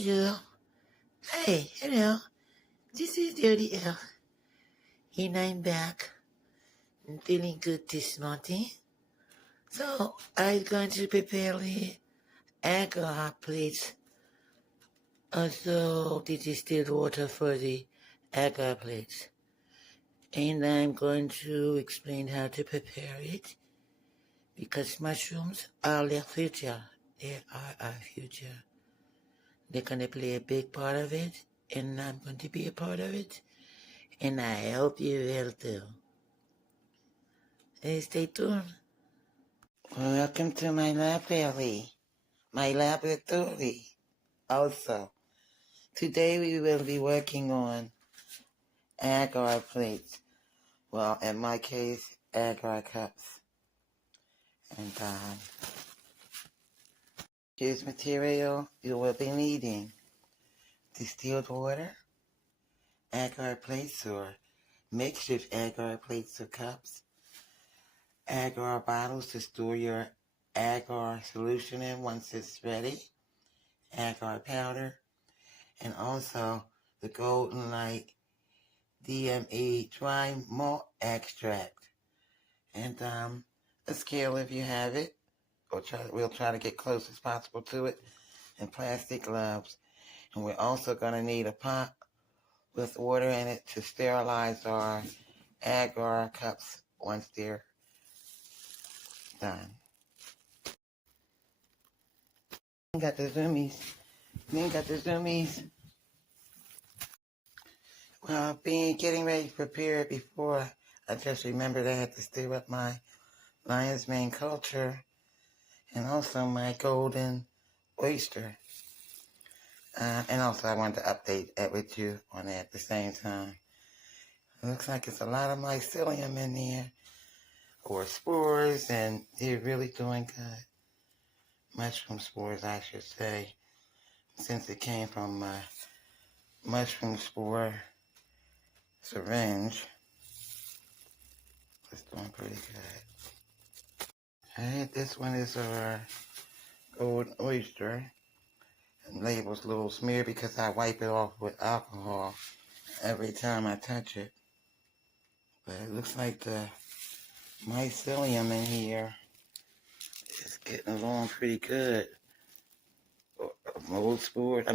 bonjour. Hey, hello. This is Dirty L. And I'm back. I'm feeling good this morning. So, I'm going to prepare the agar plates. Also, the distilled water for the agar plates. And I'm going to explain how to prepare it. Because mushrooms are the future. They are our future. They're going to play a big part of it. And I'm going to be a part of it. And I hope you will too. Hey, stay tuned. Welcome to my library, my laboratory. Also, today we will be working on agar plates. Well, in my case, agar cups. And here's material you will be needing: distilled water, agar plates or makeshift agar plates or cups, agar bottles to store your agar solution in once it's ready, agar powder, and also the Golden Light DME dry malt extract. And a scale if you have it. We'll try to get close as possible to it, and plastic gloves. And we're also going to need a pot with water in it to sterilize our agar cups once they're done. Got the zoomies. Well, getting ready to prepare it before, I just remembered I had to stir up my lion's mane culture and also my golden oyster. And also I wanted to update it with you on that at the same time. It looks like it's a lot of mycelium in there, or spores, and they're really doing good. Mushroom spores, I should say, since it came from a mushroom spore syringe. It's doing pretty good. Alright, this one is our golden oyster. And label's a little smeared because I wipe it off with alcohol every time I touch it. But it looks like the mycelium in here is getting along pretty good. Mold spores,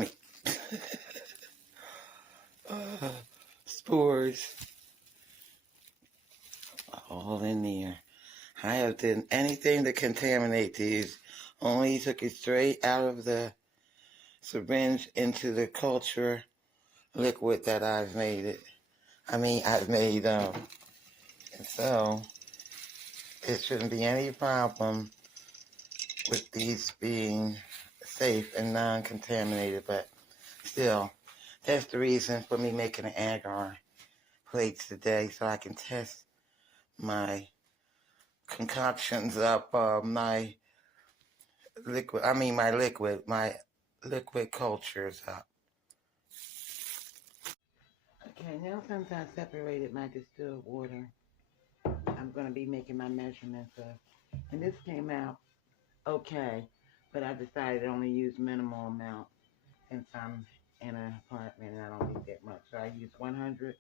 spores, all in there. I have done anything to contaminate these. Only took it straight out of the syringe into the culture liquid that I've made. And so it shouldn't be any problem with these being safe and non-contaminated, but still, that's the reason for me making an agar plates today, so I can test my concoctions up, my liquid cultures up. Okay, now since I separated my distilled water, I'm going to be making my measurements of, and this came out okay, but I decided to only use minimal amount since I'm in an apartment and I don't need that much. So I use 100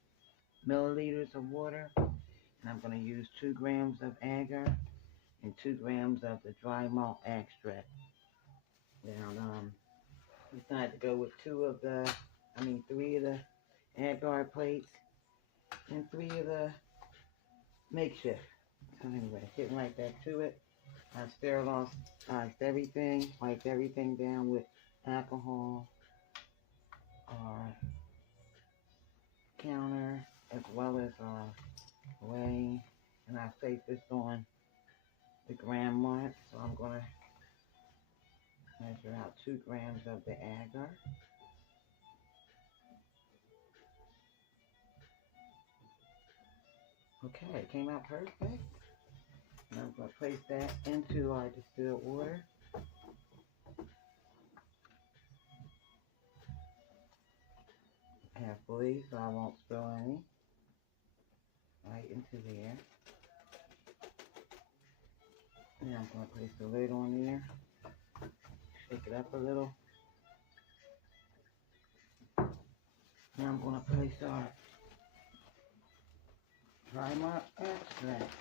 milliliters of water, and I'm going to use 2 grams of agar and 2 grams of the dry malt extract. Now, decided to go with 3 of the agar plates and 3 of the makeshift. So anyway, getting right back to it. I sterilized everything, wiped everything down with alcohol or counter, as well as whey, and I placed this on the gram mark. So I'm going to measure out 2 grams of the agar. Okay, it came out perfect. And I'm going to place that into our distilled water. Halfway, so I won't spill any. Right into there. Now I'm going to place the lid on there. Shake it up a little. Now I'm going to place our primer extract.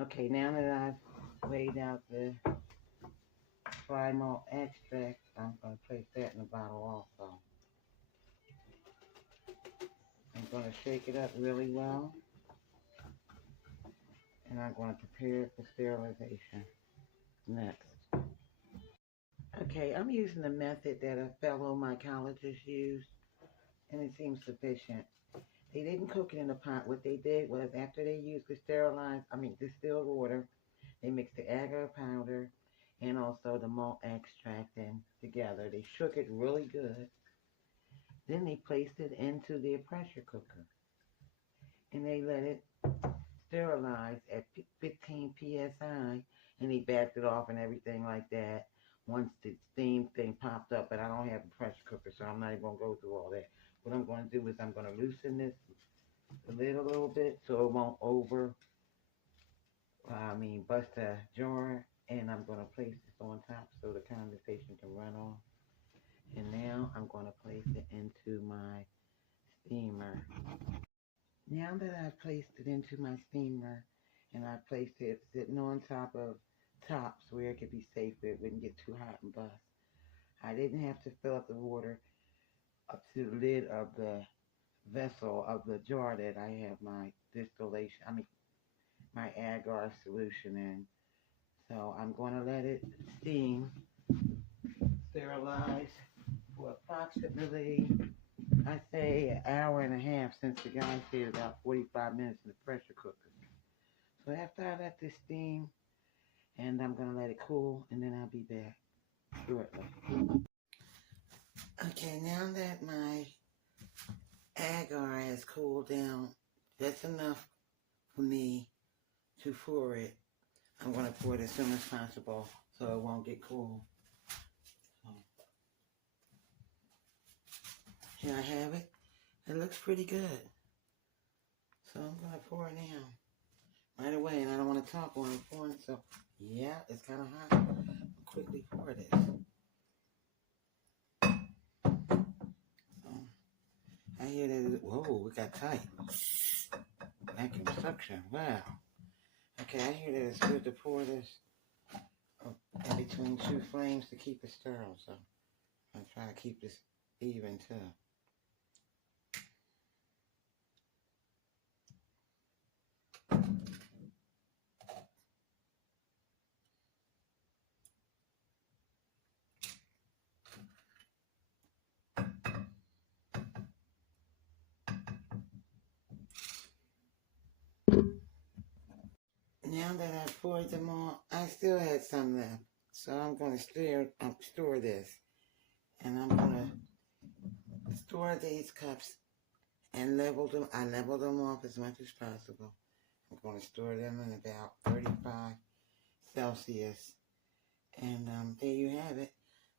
Okay, now that I've weighed out the primer extract, I'm going to place that in the bottle also. I'm going to shake it up really well, and I'm going to prepare it for sterilization next. Okay, I'm using the method that a fellow mycologist used, and it seems sufficient. They didn't cook it in a pot. What they did was, after they used the distilled water, they mixed the agar powder and also the malt extract in together. They shook it really good. Then they placed it into their pressure cooker, and they let it sterilize at 15 psi, and they backed it off and everything like that once the steam thing popped up. But I don't have a pressure cooker, so I'm not even going to go through all that. What I'm going to do is I'm going to loosen this lid a little bit so it won't bust the jar, and I'm going to place this on top so the condensation can run off. And now I'm going to place it into my steamer. Now that I've placed it into my steamer, and I placed it sitting on top of tops where it could be safe, where it wouldn't get too hot and bust, I didn't have to fill up the water up to the lid of the vessel of the jar that I have my my agar solution in. So I'm going to let it steam, sterilize for approximately, I say, an hour and a half, since the guy said about 45 minutes in the pressure cooker. So after I let this steam, and I'm going to let it cool, and then I'll be back shortly. Okay, now that my agar has cooled down just enough for me to pour it, I'm going to pour it as soon as possible so it won't get cool. So, here I have it. It looks pretty good. So I'm going to pour it down right away, and I don't want to talk while I'm pouring, so yeah, it's kind of hot. I'll quickly pour this. So, I hear that, whoa, it got tight. Vacuum suction, wow. Okay, I hear that it's good to pour this in between two flames to keep it sterile, so I'll try to keep this even too. Now that I've poured them all, I still had some left. So I'm going to store this. And I'm going to store these cups and level them. I level them off as much as possible. I'm going to store them in about 35 Celsius. And there you have it.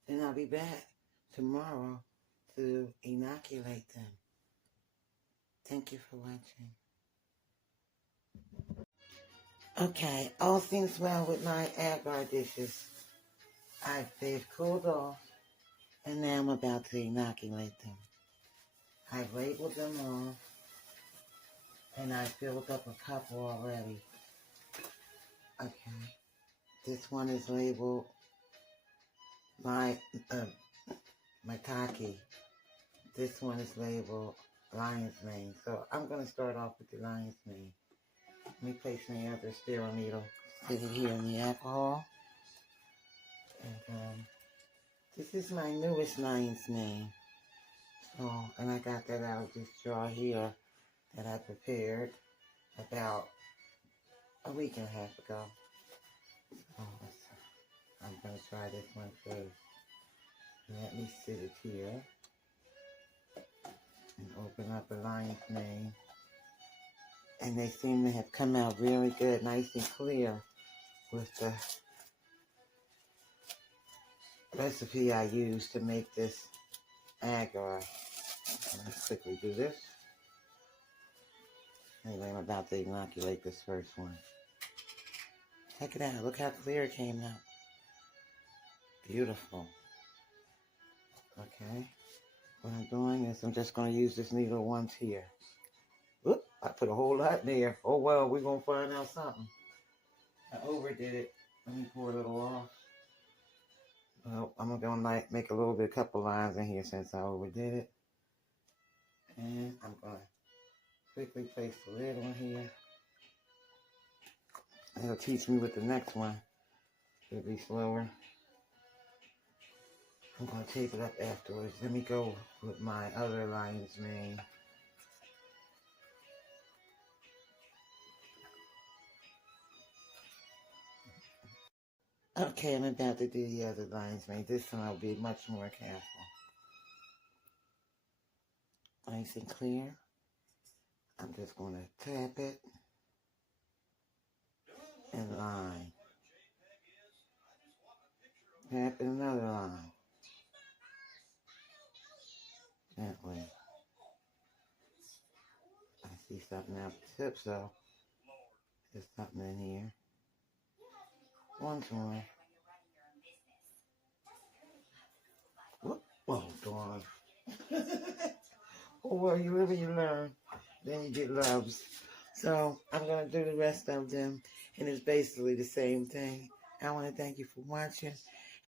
Then I'll be back tomorrow to inoculate them. Thank you for watching. Okay, all seems well with my agar dishes. They've cooled off, and now I'm about to inoculate them. I've labeled them all, and I filled up a couple already. Okay, this one is labeled my Taki. This one is labeled Lion's Mane. So I'm going to start off with the Lion's Mane. Let me place my other sterile needle. Sit it here in the alcohol. And this is my newest Lion's Mane. So, and I got that out of this jar here that I prepared about a week and a half ago. So, I'm going to try this one first. Let me sit it here and open up a Lion's Mane. And they seem to have come out really good, nice and clear with the recipe I used to make this agar. Let's quickly do this. Anyway, I'm about to inoculate this first one. Check it out. Look how clear it came out. Beautiful. Okay. What I'm doing is I'm just going to use this needle once here. Oop, I put a whole lot there. Oh, well, we're going to find out something. I overdid it. Let me pour a little off. Well, I'm going to make a little bit, couple lines in here since I overdid it. And I'm going to quickly place the lid on here. It'll teach me with the next one. It'll be slower. I'm going to tape it up afterwards. Let me go with my other lion's mane. Okay, I'm about to do the other lion's mane. This time I'll be much more careful. Nice and clear. I'm just going to tap it and line. Tap and another line. That way. I see something out the tip, so there's something in here. Once more. Whoop. Oh, darn. Oh, well, you live and you learn. Then you get loves. So I'm going to do the rest of them, and it's basically the same thing. I want to thank you for watching.